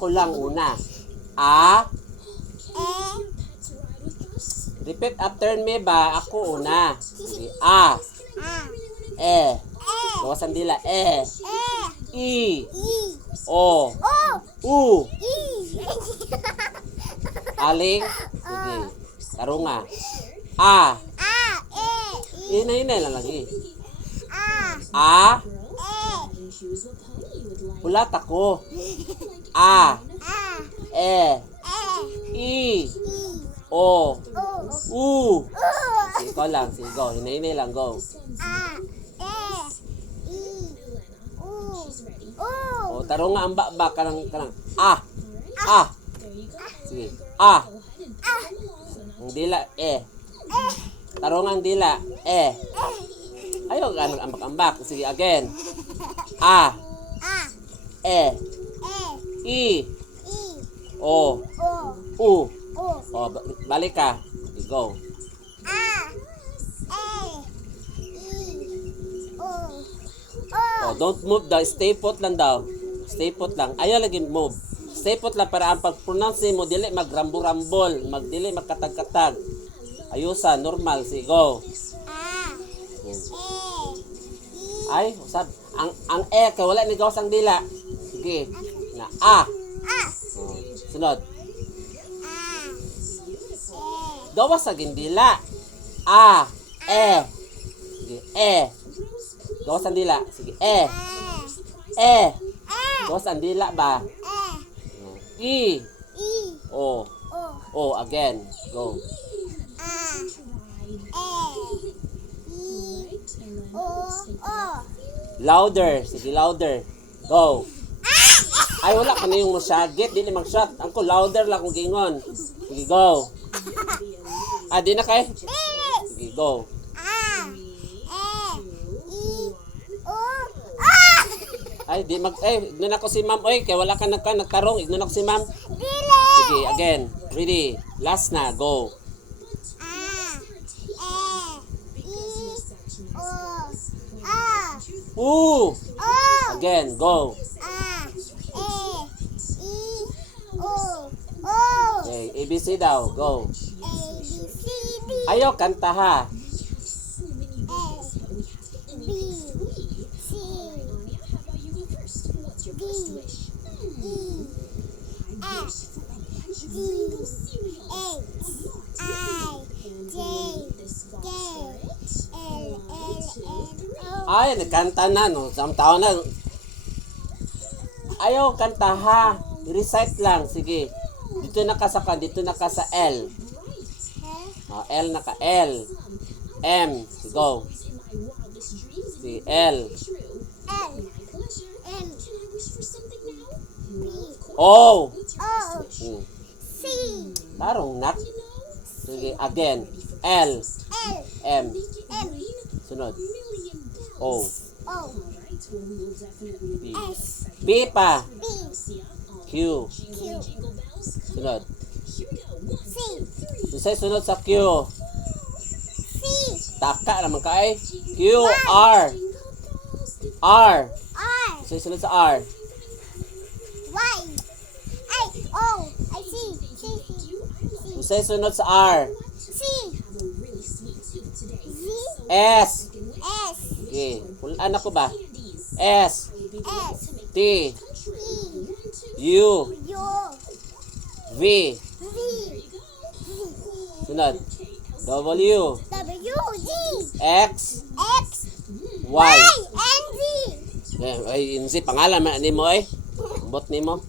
Ako lang una. A. Repeat after me ba? Ako una. Sige. A. E. Bawasan dila. E. I. O. U. Aling. Sige. Tarunga. A. Inay lang lagi. A. Ulat ako. A. E. I. O. U. Sige, ikaw lang. Sige, go. Hinay lang. Go. O, tarong nga ang bakbak. Kanang. A. A. Sige. A. Ang dila. E. Tarong ang dila. E. Ayaw ka nag-ambak-ambak. Sige, again. A. E. I. O. U. O, balik ka. Okay, go. Oh, don't move daw. Stay put lang daw. Stay put lang. Ayaw lagi move. Stay put lang para ang pag-pronounce mo, dili magrambo-rambol. Dili magkatag-katag. Ayusa, normal. Sige, go. Ay, usab. Ang E, kaya wala ni gawas ang dila. Sige. Na A. Oh, sunod. Gawas sa gindila. A. E. Sige. E. Gawas ang dila. Sige. E. E. Gawas ang dila ba? I. O. O. Again. Go. Louder. Sige, louder. Go. Ay, wala ka na yung masyagit. Di na mag-shot. Angko, louder lang kung gingon. Sige, go. Ah, di na kay? Sige, go. Ay, di mag... Ay, ignon ako si ma'am. Oy, kaya wala ka nagtarong. Ignon ako si ma'am. Sige, again. Ready. Last na. Go. U. Again, go. Okay, ABC daw, go. Ayaw kanta ha. Ay, nagkanta na, no? Samtaon na. Ayaw kanta ha. Recite lang, sige. Dito na ka sa L. Oh, L na ka, L. M, go. Si L. O. Tarong nak. Sige, again. L. M. Sunod. O. P. P pa. Q. Sunod. Sunod sa Q. Taka naman ka eh. Q. R. R. Sunod sa R. Sunod sa R. S. Okay. Pulaan ako ba? S. T. U. V. Sunod. W. X. Y. Ay, NZ. Pangalan ni mo eh. Bot ni mo.